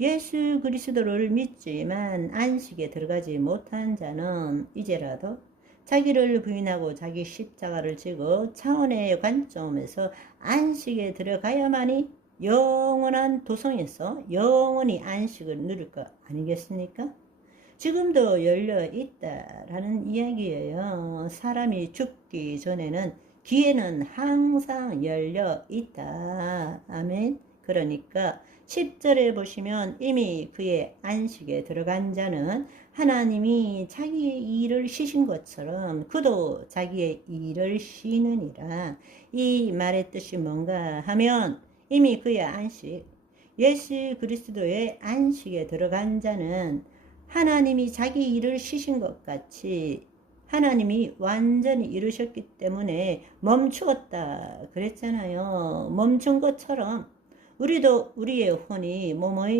예수 그리스도를 믿지만 안식에 들어가지 못한 자는 이제라도 자기를 부인하고 자기 십자가를 지고 차원의 관점에서 안식에 들어가야만이 영원한 도성에서 영원히 안식을 누릴 것 아니겠습니까? 지금도 열려 있다라는 이야기예요. 사람이 죽기 전에는 기회는 항상 열려 있다. 아멘. 그러니까 10절에 보시면 이미 그의 안식에 들어간 자는 하나님이 자기의 일을 쉬신 것처럼 그도 자기의 일을 쉬느니라. 이 말의 뜻이 뭔가 하면 이미 그의 안식, 예수 그리스도의 안식에 들어간 자는 하나님이 자기 일을 쉬신 것 같이 하나님이 완전히 이루셨기 때문에 멈추었다 그랬잖아요. 멈춘 것처럼 우리도 우리의 혼이 몸의